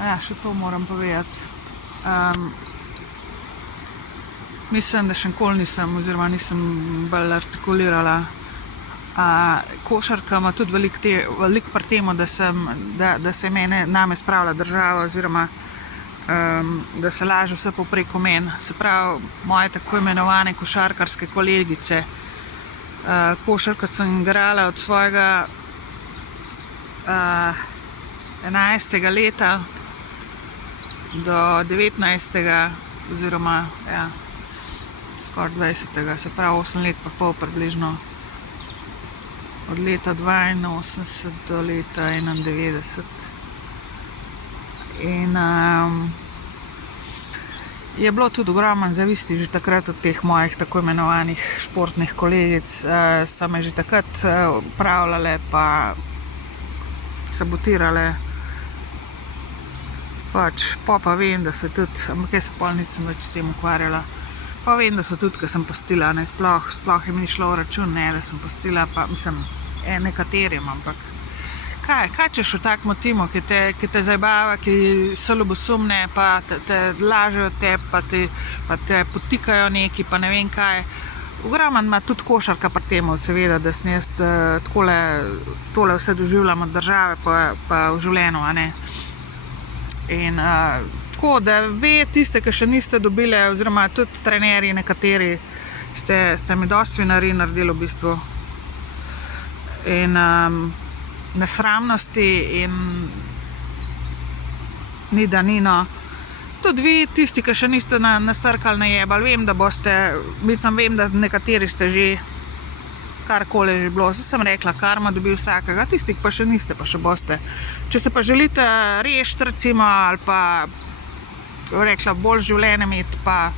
Ja, še to moram povedati. Mislim, da še nikoli nisem, oziroma nisem bolj artikulirala. Košarka ima tudi veliko pri temu, da se name spravlja država, oziroma da se laže vse popreko meni. Se pravi, moje tako imenovane košarkarske kolegice. Košarko sem igrala od svojega 11. leta do 19. oziroma skoraj 20. Se pravi 8 let pa pol približno. Od leta 82 do leta 91. In je bilo tudi ogromno zavisti že takrat od teh mojih tako imenovanih športnih kolegic. So me že takrat upravljale pa sabotirale. Pa vem, da se tudi, ampak jaz se pol nisem več s tem ukvarjala. Pa vem, da so tudi, ko sem postila, sploh jim ni šlo v račun, da sem postila, pa mislim, nekaterim, ampak kaj češ v takem timu, ki te zabava, ki so ljubosumne, pa te lažejo pa te potikajo neki, pa ne vem kaj. Ogromno ima tudi košarka pri temu, seveda, da sem jaz tole vse doživljam od države pa v življenju, a ne. In tako, da ve tiste, ki še niste dobili, oziroma tudi trenerji nekateri, ste mi dosti svinari naredili v bistvu. In nesramnosti in ni danino. Tudi vi, tisti, ki še niste nasrkali, najebali, vem, da nekateri ste že karkoli že bilo. Sem rekla, karma dobi vsakega, tistih pa še niste, pa še boste. Če se pa želite rešiti, recimo, ali pa rekla, bolj življenje imeti, pa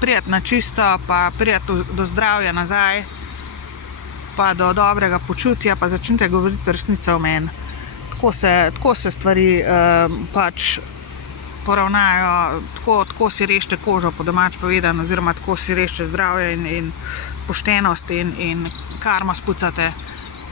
priti na čisto, pa priti do zdravja nazaj, pa do dobrega počutja, pa začnite govoriti resnico o meni. Tako se stvari pač poravnajo, tako si rešite kožo, po domač povedano, oziroma tako si rešite zdravje in poštenost in karmo spucate.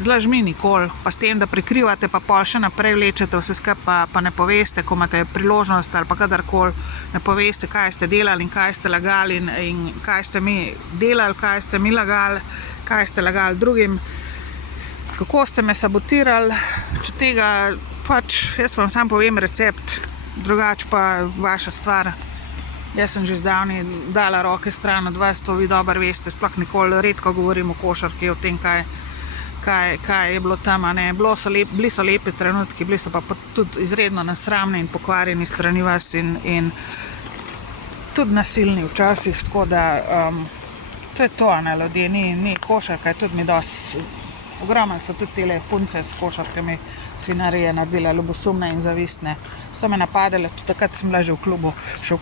Z lažmi nikoli, pa s tem, da prikrivate, pa pol še naprej vlečete vse skupaj, pa ne poveste, ko imate priložnost ali pa kadarkoli, ne poveste, kaj ste delali in kaj ste lagali in kaj ste mi delali, kaj ste mi lagali, kaj ste lagali drugim, kako ste me sabotirali. Če tega, jaz vam sam povem recept, drugače pa vaša stvar. Jaz sem že zdavni dala roke stran od vas, to vi dobro veste, sploh nikoli, redko govorim o košarki, o tem, kaj je bilo tam, a ne. Bili so lepi trenutki, bili so pa tudi izredno nesramni in pokvarjeni strani vas in tudi nasilni včasih, tako da to je to, ne, ljudje, ni košarka, je tudi mi dosti, ogromno so tudi tele punce s košarkami svinarije naredile, ljubosumne in zavistne. So me napadele, tudi takrat sem bila že v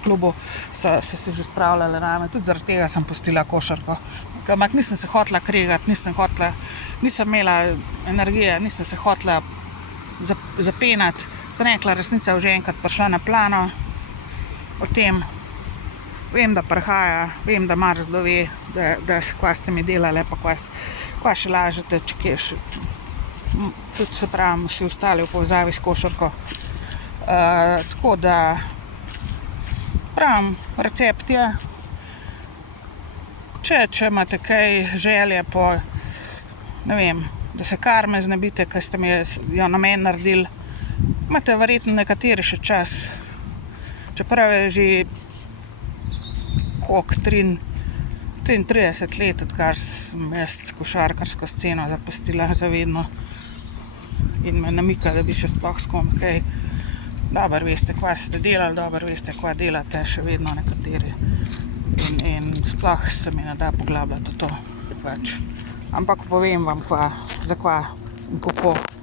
klubu, so se že spravljale name, tudi zaradi tega sem pustila košarko. Ampak nisem se hotela kregati, nisem imela energije, nisem se hotela zapenati. Sem rekla, resnica je že enkrat prišla na plano o tem. Vem, da prihaja, vem, da marsikdo ve, da kva ste mi delali, pa kva še lažete, če kje še. Tudi se pravim, vsi ostali v povezavi s košarko. Tako da, pravim, recept je, če imate kaj želje po, ne vem, da se karme znebite, ker ste mi jo na meni naredili, imate verjetno nekateri še čas. Čeprav je že 33 let, odkar sem jaz košarkarsko sceno zapustila zavedno in me namika, da bi še sploh s kom kaj. Dobro veste, kva ste delali, dobro veste, kva delate, še vedno nekateri. In sploh se mi ne da poglabljati v to. Ampak povem vam, za kva in kako.